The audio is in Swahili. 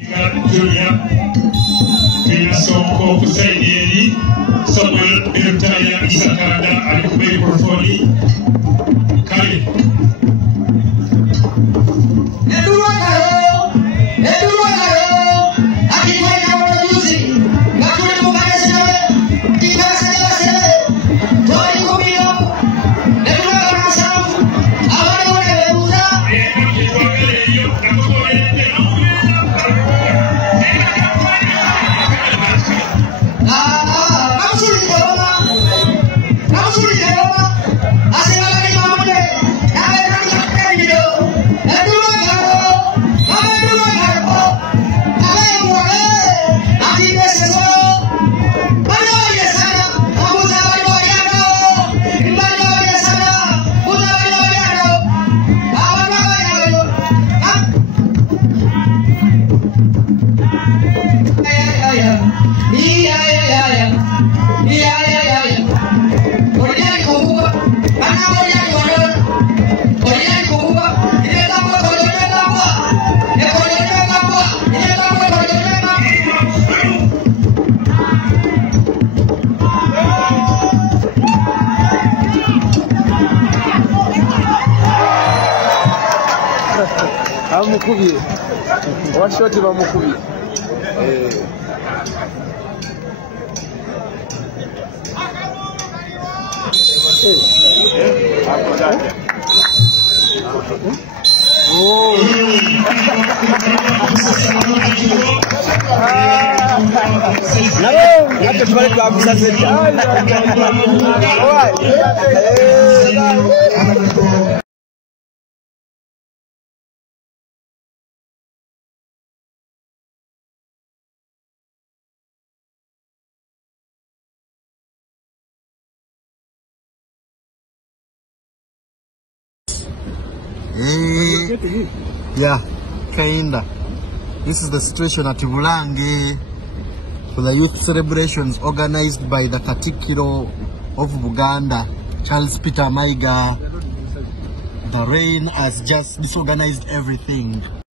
Junior, Pinasoko Kusaidieri, Samuel Birtaya Isakada, Alikubai Porfoli, Kali. Amukubi. One shot of Amukubi. Yeah, kinda. This is the situation at Bulange for the youth celebrations organized by the Katikiro of Buganda, Charles Peter Maiga. The rain has just disorganized everything.